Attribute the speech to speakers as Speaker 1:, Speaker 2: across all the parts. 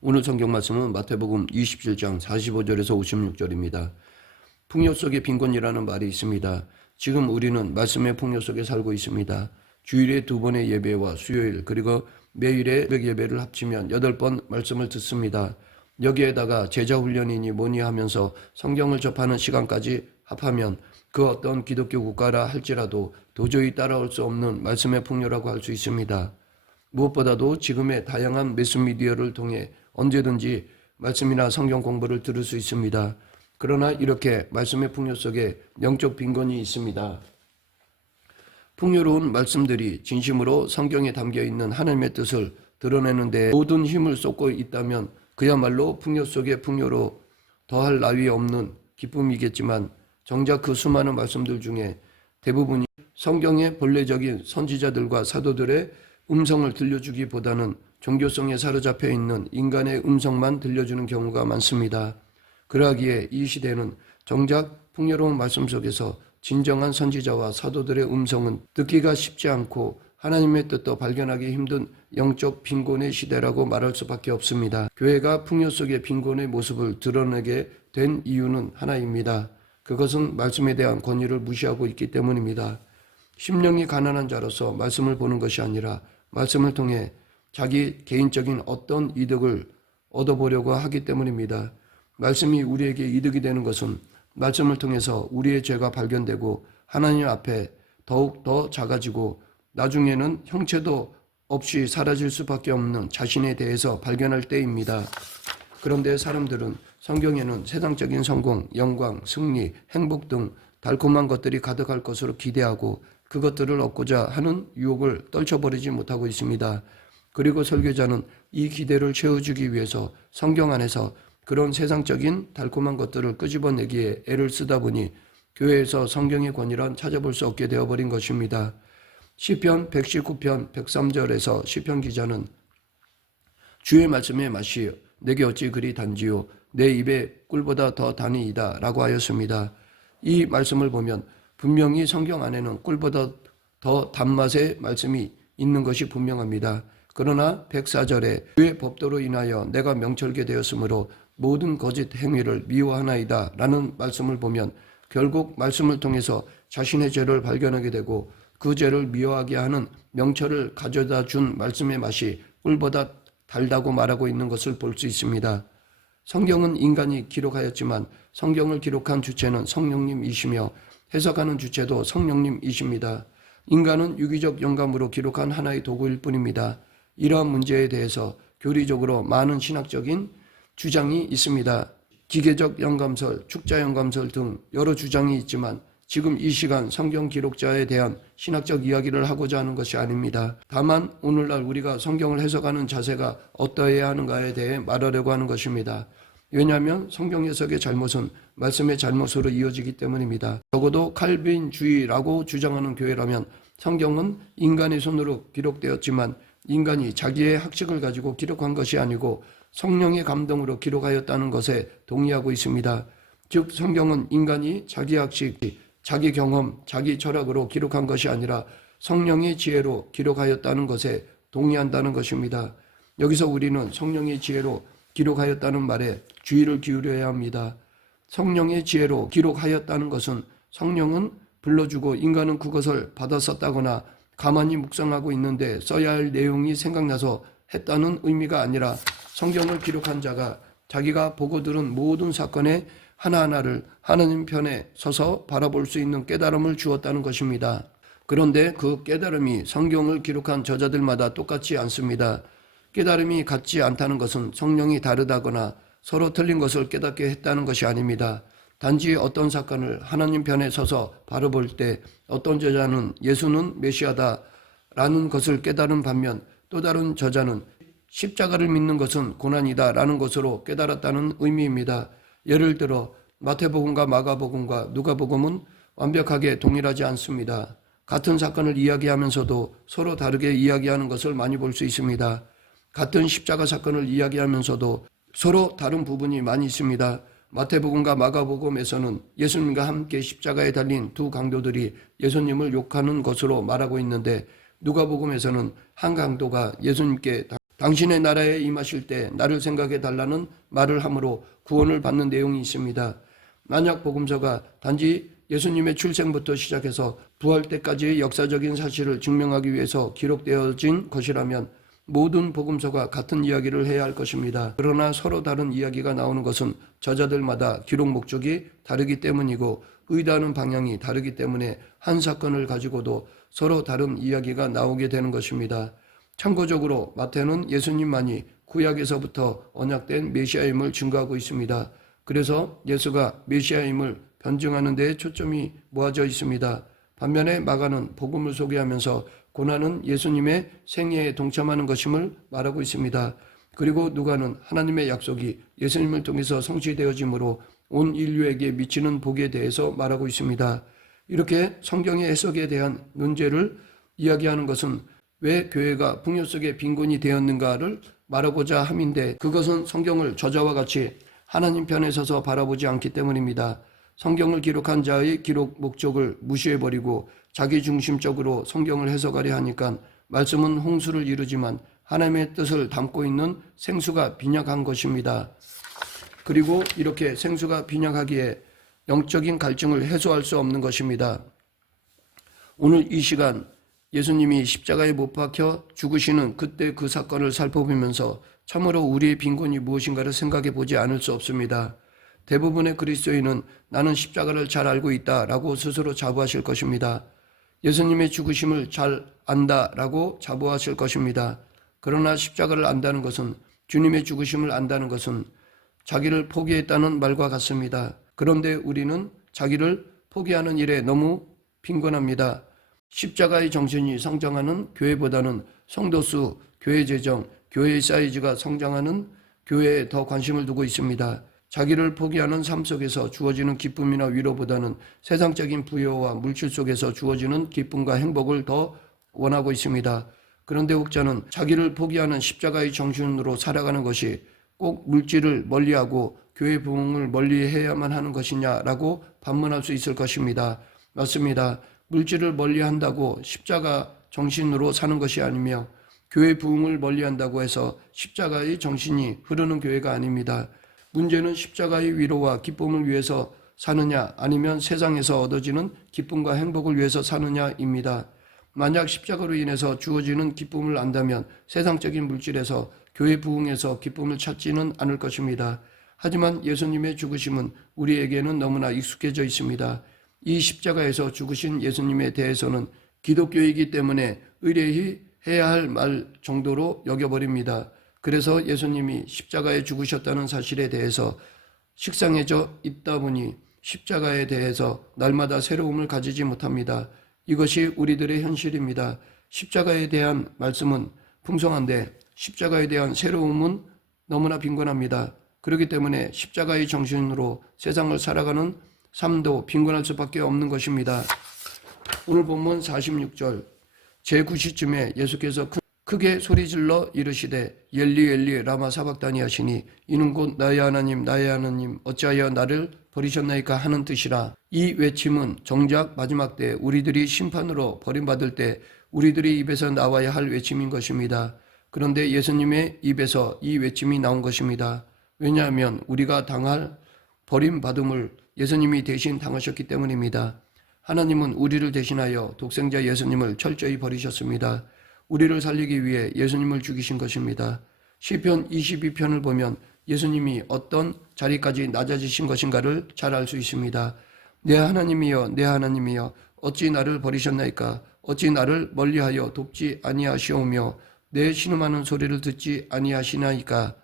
Speaker 1: 오늘 성경 말씀은 마태복음 27장 45절에서 56절입니다. 풍요 속에 빈곤이라는 말이 있습니다. 지금 우리는 말씀의 풍요 속에 살고 있습니다. 주일에 두 번의 예배와 수요일 그리고 매일의 새벽 예배를 합치면 여덟 번 말씀을 듣습니다. 여기에다가 제자 훈련이니 뭐니 하면서 성경을 접하는 시간까지 합하면 그 어떤 기독교 국가라 할지라도 도저히 따라올 수 없는 말씀의 풍요라고 할 수 있습니다. 무엇보다도 지금의 다양한 매스미디어를 통해 언제든지 말씀이나 성경 공부를 들을 수 있습니다. 그러나 이렇게 말씀의 풍요 속에 영적 빈곤이 있습니다. 풍요로운 말씀들이 진심으로 성경에 담겨 있는 하나님의 뜻을 드러내는데 모든 힘을 쏟고 있다면 그야말로 풍요 속의 풍요로 더할 나위 없는 기쁨이겠지만 정작 그 수많은 말씀들 중에 대부분이 성경의 본래적인 선지자들과 사도들의 음성을 들려주기보다는 종교성에 사로잡혀 있는 인간의 음성만 들려주는 경우가 많습니다. 그러기에 이 시대는 정작 풍요로운 말씀 속에서 진정한 선지자와 사도들의 음성은 듣기가 쉽지 않고 하나님의 뜻도 발견하기 힘든 영적 빈곤의 시대라고 말할 수밖에 없습니다. 교회가 풍요 속의 빈곤의 모습을 드러내게 된 이유는 하나입니다. 그것은 말씀에 대한 권위를 무시하고 있기 때문입니다. 심령이 가난한 자로서 말씀을 보는 것이 아니라 말씀을 통해 자기 개인적인 어떤 이득을 얻어보려고 하기 때문입니다. 말씀이 우리에게 이득이 되는 것은 말씀을 통해서 우리의 죄가 발견되고 하나님 앞에 더욱 더 작아지고 나중에는 형체도 없이 사라질 수밖에 없는 자신에 대해서 발견할 때입니다. 그런데 사람들은 성경에는 세상적인 성공, 영광, 승리, 행복 등 달콤한 것들이 가득할 것으로 기대하고 그것들을 얻고자 하는 유혹을 떨쳐버리지 못하고 있습니다. 그리고 설교자는 이 기대를 채워주기 위해서 성경 안에서 그런 세상적인 달콤한 것들을 끄집어내기에 애를 쓰다 보니 교회에서 성경의 권위란 찾아볼 수 없게 되어버린 것입니다. 시편 119편 103절에서 시편 기자는 주의 말씀의 맛이 내게 어찌 그리 단지요 내 입에 꿀보다 더 단이이다 라고 하였습니다. 이 말씀을 보면 분명히 성경 안에는 꿀보다 더 단맛의 말씀이 있는 것이 분명합니다. 그러나 104절에 주의 법도로 인하여 내가 명철게 되었으므로 모든 거짓 행위를 미워하나이다 라는 말씀을 보면 결국 말씀을 통해서 자신의 죄를 발견하게 되고 그 죄를 미워하게 하는 명철을 가져다 준 말씀의 맛이 꿀보다 달다고 말하고 있는 것을 볼 수 있습니다. 성경은 인간이 기록하였지만 성경을 기록한 주체는 성령님이시며 해석하는 주체도 성령님이십니다. 인간은 유기적 영감으로 기록한 하나의 도구일 뿐입니다. 이러한 문제에 대해서 교리적으로 많은 신학적인 주장이 있습니다. 기계적 영감설, 축자 영감설 등 여러 주장이 있지만 지금 이 시간 성경 기록자에 대한 신학적 이야기를 하고자 하는 것이 아닙니다. 다만 오늘날 우리가 성경을 해석하는 자세가 어떠해야 하는가에 대해 말하려고 하는 것입니다. 왜냐하면 성경 해석의 잘못은 말씀의 잘못으로 이어지기 때문입니다. 적어도 칼빈주의라고 주장하는 교회라면 성경은 인간의 손으로 기록되었지만 인간이 자기의 학식을 가지고 기록한 것이 아니고 성령의 감동으로 기록하였다는 것에 동의하고 있습니다. 즉 성경은 인간이 자기 학식, 자기 경험, 자기 철학으로 기록한 것이 아니라 성령의 지혜로 기록하였다는 것에 동의한다는 것입니다. 여기서 우리는 성령의 지혜로 기록하였다는 말에 주의를 기울여야 합니다. 성령의 지혜로 기록하였다는 것은 성령은 불러주고 인간은 그것을 받아 썼다거나 가만히 묵상하고 있는데 써야 할 내용이 생각나서 했다는 의미가 아니라 성경을 기록한 자가 자기가 보고 들은 모든 사건의 하나하나를 하나님 편에 서서 바라볼 수 있는 깨달음을 주었다는 것입니다. 그런데 그 깨달음이 성경을 기록한 저자들마다 똑같지 않습니다. 깨달음이 같지 않다는 것은 성령이 다르다거나 서로 틀린 것을 깨닫게 했다는 것이 아닙니다. 단지 어떤 사건을 하나님 편에 서서 바라볼 때 어떤 저자는 예수는 메시아다라는 것을 깨달은 반면 또 다른 저자는 십자가를 믿는 것은 고난이다라는 것으로 깨달았다는 의미입니다. 예를 들어 마태복음과 마가복음과 누가복음은 완벽하게 동일하지 않습니다. 같은 사건을 이야기하면서도 서로 다르게 이야기하는 것을 많이 볼 수 있습니다. 같은 십자가 사건을 이야기하면서도 서로 다른 부분이 많이 있습니다. 마태복음과 마가복음에서는 예수님과 함께 십자가에 달린 두 강도들이 예수님을 욕하는 것으로 말하고 있는데 누가복음에서는 한 강도가 예수님께 당신의 나라에 임하실 때 나를 생각해 달라는 말을 함으로 구원을 받는 내용이 있습니다. 만약 복음서가 단지 예수님의 출생부터 시작해서 부활 때까지의 역사적인 사실을 증명하기 위해서 기록되어진 것이라면 모든 복음서가 같은 이야기를 해야 할 것입니다. 그러나 서로 다른 이야기가 나오는 것은 저자들마다 기록 목적이 다르기 때문이고 의도하는 방향이 다르기 때문에 한 사건을 가지고도 서로 다른 이야기가 나오게 되는 것입니다. 참고적으로 마태는 예수님만이 구약에서부터 언약된 메시아임을 증거하고 있습니다. 그래서 예수가 메시아임을 변증하는 데에 초점이 모아져 있습니다. 반면에 마가는 복음을 소개하면서 고난은 예수님의 생애에 동참하는 것임을 말하고 있습니다. 그리고 누가는 하나님의 약속이 예수님을 통해서 성취되어지므로 온 인류에게 미치는 복에 대해서 말하고 있습니다. 이렇게 성경의 해석에 대한 문제를 이야기하는 것은 왜 교회가 풍요 속에 빈곤이 되었는가를 말하고자 함인데 그것은 성경을 저자와 같이 하나님 편에 서서 바라보지 않기 때문입니다. 성경을 기록한 자의 기록 목적을 무시해버리고 자기 중심적으로 성경을 해석하려 하니까 말씀은 홍수를 이루지만 하나님의 뜻을 담고 있는 생수가 빈약한 것입니다. 그리고 이렇게 생수가 빈약하기에 영적인 갈증을 해소할 수 없는 것입니다. 오늘 이 시간 예수님이 십자가에 못 박혀 죽으시는 그때 그 사건을 살펴보면서 참으로 우리의 빈곤이 무엇인가를 생각해 보지 않을 수 없습니다. 대부분의 그리스도인은 나는 십자가를 잘 알고 있다 라고 스스로 자부하실 것입니다. 예수님의 죽으심을 잘 안다 라고 자부하실 것입니다. 그러나 십자가를 안다는 것은 주님의 죽으심을 안다는 것은 자기를 포기했다는 말과 같습니다. 그런데 우리는 자기를 포기하는 일에 너무 빈곤합니다. 십자가의 정신이 성장하는 교회보다는 성도수, 교회 재정, 교회의 사이즈가 성장하는 교회에 더 관심을 두고 있습니다. 자기를 포기하는 삶 속에서 주어지는 기쁨이나 위로보다는 세상적인 부여와 물질 속에서 주어지는 기쁨과 행복을 더 원하고 있습니다. 그런데 혹자는 자기를 포기하는 십자가의 정신으로 살아가는 것이 꼭 물질을 멀리하고 교회 부흥을 멀리해야만 하는 것이냐라고 반문할 수 있을 것입니다. 맞습니다. 물질을 멀리한다고 십자가 정신으로 사는 것이 아니며 교회 부흥을 멀리한다고 해서 십자가의 정신이 흐르는 교회가 아닙니다. 문제는 십자가의 위로와 기쁨을 위해서 사느냐 아니면 세상에서 얻어지는 기쁨과 행복을 위해서 사느냐입니다. 만약 십자가로 인해서 주어지는 기쁨을 안다면 세상적인 물질에서 교회 부흥에서 기쁨을 찾지는 않을 것입니다. 하지만 예수님의 죽으심은 우리에게는 너무나 익숙해져 있습니다. 이 십자가에서 죽으신 예수님에 대해서는 기독교이기 때문에 의뢰히 해야 할 말 정도로 여겨버립니다. 그래서 예수님이 십자가에 죽으셨다는 사실에 대해서 식상해져 있다 보니 십자가에 대해서 날마다 새로움을 가지지 못합니다. 이것이 우리들의 현실입니다. 십자가에 대한 말씀은 풍성한데 십자가에 대한 새로움은 너무나 빈곤합니다. 그렇기 때문에 십자가의 정신으로 세상을 살아가는 삶도 빈곤할 수밖에 없는 것입니다. 오늘 본문 46절 제9시쯤에 예수께서 크- 크게 소리질러 이르시되 엘리 엘리 라마 사박다니 하시니 이는 곧 나의 하나님 나의 하나님 어찌하여 나를 버리셨나이까 하는 뜻이라 이 외침은 정작 마지막 때 우리들이 심판으로 버림받을 때 우리들이 입에서 나와야 할 외침인 것입니다. 그런데 예수님의 입에서 이 외침이 나온 것입니다. 왜냐하면 우리가 당할 버림받음을 예수님이 대신 당하셨기 때문입니다. 하나님은 우리를 대신하여 독생자 예수님을 철저히 버리셨습니다. 우리를 살리기 위해 예수님을 죽이신 것입니다. 시편 22편을 보면 예수님이 어떤 자리까지 낮아지신 것인가를 잘 알 수 있습니다. 내 하나님이여 내 하나님이여 어찌 나를 버리셨나이까 어찌 나를 멀리하여 돕지 아니하시오며 내 신음하는 소리를 듣지 아니하시나이까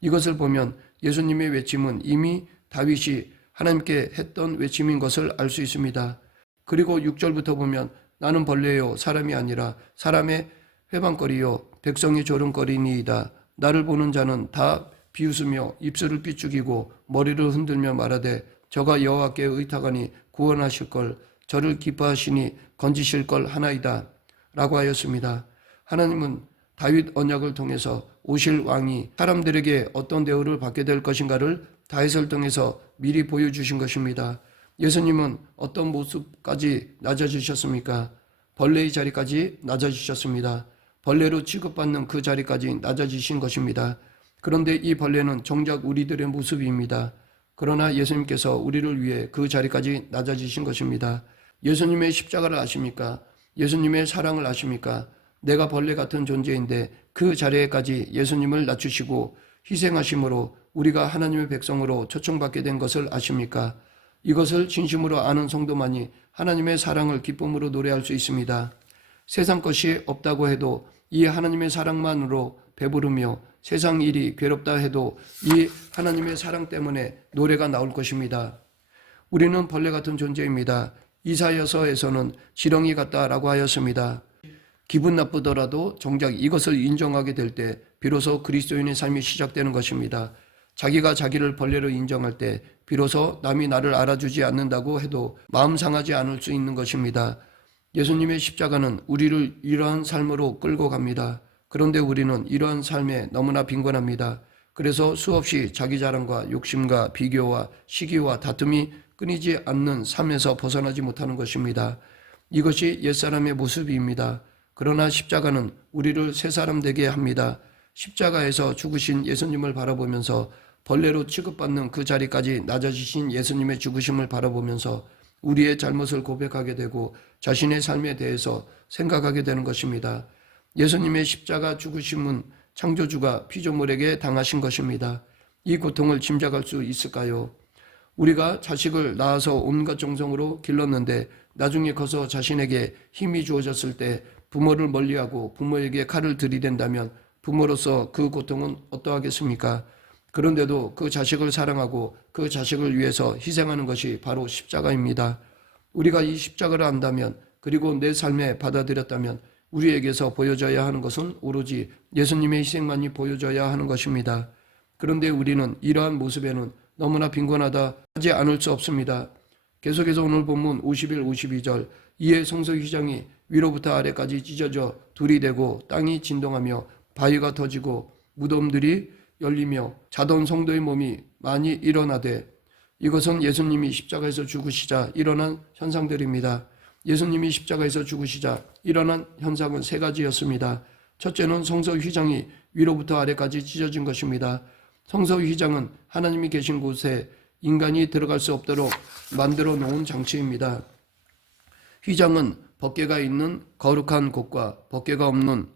Speaker 1: 이것을 보면 예수님의 외침은 이미 다윗이 하나님께 했던 외침인 것을 알 수 있습니다. 그리고 6절부터 보면 나는 벌레요 사람이 아니라 사람의 회방거리요 백성이 조름거리니이다. 나를 보는 자는 다 비웃으며 입술을 삐죽이고 머리를 흔들며 말하되 저가 여호와께 의탁하니 구원하실 걸 저를 기뻐하시니 건지실 걸 하나이다. 라고 하였습니다. 하나님은 다윗 언약을 통해서 오실 왕이 사람들에게 어떤 대우를 받게 될 것인가를 다윗을 통해서 미리 보여주신 것입니다. 예수님은 어떤 모습까지 낮아지셨습니까? 벌레의 자리까지 낮아지셨습니다. 벌레로 취급받는 그 자리까지 낮아지신 것입니다. 그런데 이 벌레는 정작 우리들의 모습입니다. 그러나 예수님께서 우리를 위해 그 자리까지 낮아지신 것입니다. 예수님의 십자가를 아십니까? 예수님의 사랑을 아십니까? 내가 벌레 같은 존재인데 그 자리에까지 예수님을 낮추시고 희생하심으로 우리가 하나님의 백성으로 초청받게 된 것을 아십니까? 이것을 진심으로 아는 성도만이 하나님의 사랑을 기쁨으로 노래할 수 있습니다. 세상 것이 없다고 해도 이 하나님의 사랑만으로 배부르며 세상 일이 괴롭다 해도 이 하나님의 사랑 때문에 노래가 나올 것입니다. 우리는 벌레 같은 존재입니다. 이사여서에서는 지렁이 같다라고 하였습니다. 기분 나쁘더라도 정작 이것을 인정하게 될 때 비로소 그리스도인의 삶이 시작되는 것입니다. 자기가 자기를 벌레로 인정할 때 비로소 남이 나를 알아주지 않는다고 해도 마음 상하지 않을 수 있는 것입니다. 예수님의 십자가는 우리를 이러한 삶으로 끌고 갑니다. 그런데 우리는 이러한 삶에 너무나 빈곤합니다. 그래서 수없이 자기 자랑과 욕심과 비교와 시기와 다툼이 끊이지 않는 삶에서 벗어나지 못하는 것입니다. 이것이 옛사람의 모습입니다. 그러나 십자가는 우리를 새 사람 되게 합니다. 십자가에서 죽으신 예수님을 바라보면서 벌레로 취급받는 그 자리까지 낮아지신 예수님의 죽으심을 바라보면서 우리의 잘못을 고백하게 되고 자신의 삶에 대해서 생각하게 되는 것입니다. 예수님의 십자가 죽으심은 창조주가 피조물에게 당하신 것입니다. 이 고통을 짐작할 수 있을까요? 우리가 자식을 낳아서 온갖 정성으로 길렀는데 나중에 커서 자신에게 힘이 주어졌을 때 부모를 멀리하고 부모에게 칼을 들이댄다면 부모로서 그 고통은 어떠하겠습니까? 그런데도 그 자식을 사랑하고 그 자식을 위해서 희생하는 것이 바로 십자가입니다. 우리가 이 십자가를 안다면 그리고 내 삶에 받아들였다면 우리에게서 보여져야 하는 것은 오로지 예수님의 희생만이 보여져야 하는 것입니다. 그런데 우리는 이러한 모습에는 너무나 빈곤하다 하지 않을 수 없습니다. 계속해서 오늘 본문 51, 52절 이에 성소 휘장이 위로부터 아래까지 찢어져 둘이 되고 땅이 진동하며 바위가 터지고 무덤들이 열리며 자던 성도의 몸이 많이 일어나되 이것은 예수님이 십자가에서 죽으시자 일어난 현상들입니다. 예수님이 십자가에서 죽으시자 일어난 현상은 세 가지였습니다. 첫째는 성소 휘장이 위로부터 아래까지 찢어진 것입니다. 성소 휘장은 하나님이 계신 곳에 인간이 들어갈 수 없도록 만들어 놓은 장치입니다. 휘장은 법궤가 있는 거룩한 곳과 법궤가 없는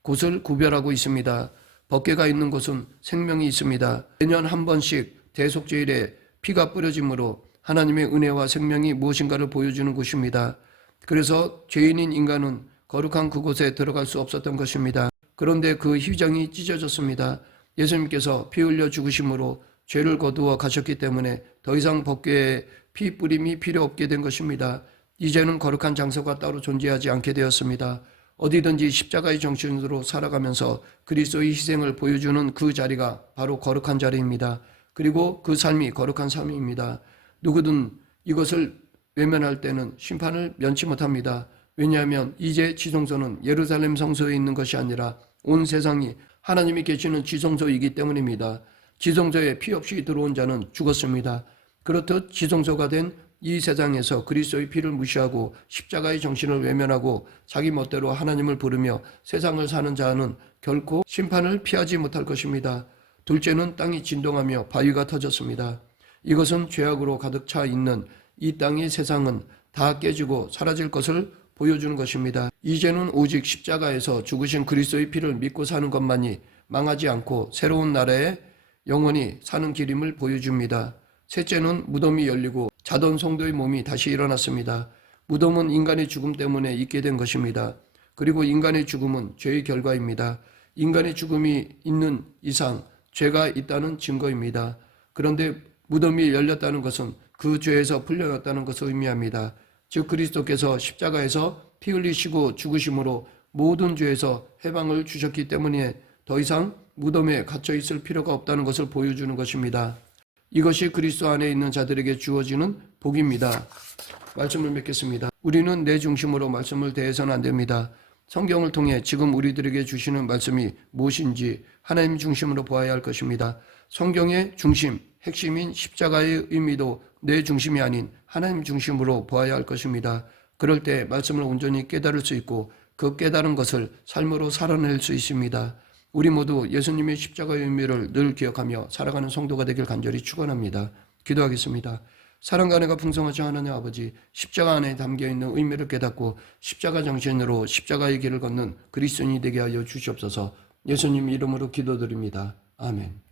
Speaker 1: 곳을 구별하고 있습니다. 법궤가 있는 곳은 생명이 있습니다. 매년 한 번씩 대속죄일에 피가 뿌려짐으로 하나님의 은혜와 생명이 무엇인가를 보여주는 곳입니다. 그래서 죄인인 인간은 거룩한 그곳에 들어갈 수 없었던 것입니다. 그런데 그 휘장이 찢어졌습니다. 예수님께서 피 흘려 죽으심으로 죄를 거두어 가셨기 때문에 더 이상 법궤에 피 뿌림이 필요 없게 된 것입니다. 이제는 거룩한 장소가 따로 존재하지 않게 되었습니다. 어디든지 십자가의 정신으로 살아가면서 그리스도의 희생을 보여주는 그 자리가 바로 거룩한 자리입니다. 그리고 그 삶이 거룩한 삶입니다. 누구든 이것을 외면할 때는 심판을 면치 못합니다. 왜냐하면 이제 지성소는 예루살렘 성소에 있는 것이 아니라 온 세상이 하나님이 계시는 지성소이기 때문입니다. 지성소에 피 없이 들어온 자는 죽었습니다. 그렇듯 지성소가 된 이 세상에서 그리스도의 피를 무시하고 십자가의 정신을 외면하고 자기 멋대로 하나님을 부르며 세상을 사는 자는 결코 심판을 피하지 못할 것입니다. 둘째는 땅이 진동하며 바위가 터졌습니다. 이것은 죄악으로 가득 차 있는 이 땅의 세상은 다 깨지고 사라질 것을 보여주는 것입니다. 이제는 오직 십자가에서 죽으신 그리스도의 피를 믿고 사는 것만이 망하지 않고 새로운 나라에 영원히 사는 길임을 보여줍니다. 셋째는 무덤이 열리고 자던 성도의 몸이 다시 일어났습니다. 무덤은 인간의 죽음 때문에 있게 된 것입니다. 그리고 인간의 죽음은 죄의 결과입니다. 인간의 죽음이 있는 이상 죄가 있다는 증거입니다. 그런데 무덤이 열렸다는 것은 그 죄에서 풀려났다는 것을 의미합니다. 즉 그리스도께서 십자가에서 피 흘리시고 죽으심으로 모든 죄에서 해방을 주셨기 때문에 더 이상 무덤에 갇혀 있을 필요가 없다는 것을 보여주는 것입니다. 이것이 그리스도 안에 있는 자들에게 주어지는 복입니다. 말씀을 맺겠습니다. 우리는 내 중심으로 말씀을 대해서는 안 됩니다. 성경을 통해 지금 우리들에게 주시는 말씀이 무엇인지 하나님 중심으로 보아야 할 것입니다. 성경의 중심, 핵심인 십자가의 의미도 내 중심이 아닌 하나님 중심으로 보아야 할 것입니다. 그럴 때 말씀을 온전히 깨달을 수 있고 그 깨달은 것을 삶으로 살아낼 수 있습니다. 우리 모두 예수님의 십자가의 의미를 늘 기억하며 살아가는 성도가 되길 간절히 축원합니다. 기도하겠습니다. 사랑과 은혜가 풍성하지 하나님 아버지 십자가 안에 담겨 있는 의미를 깨닫고 십자가 정신으로 십자가의 길을 걷는 그리스도인이 되게 하여 주시옵소서. 예수님 이름으로 기도드립니다. 아멘.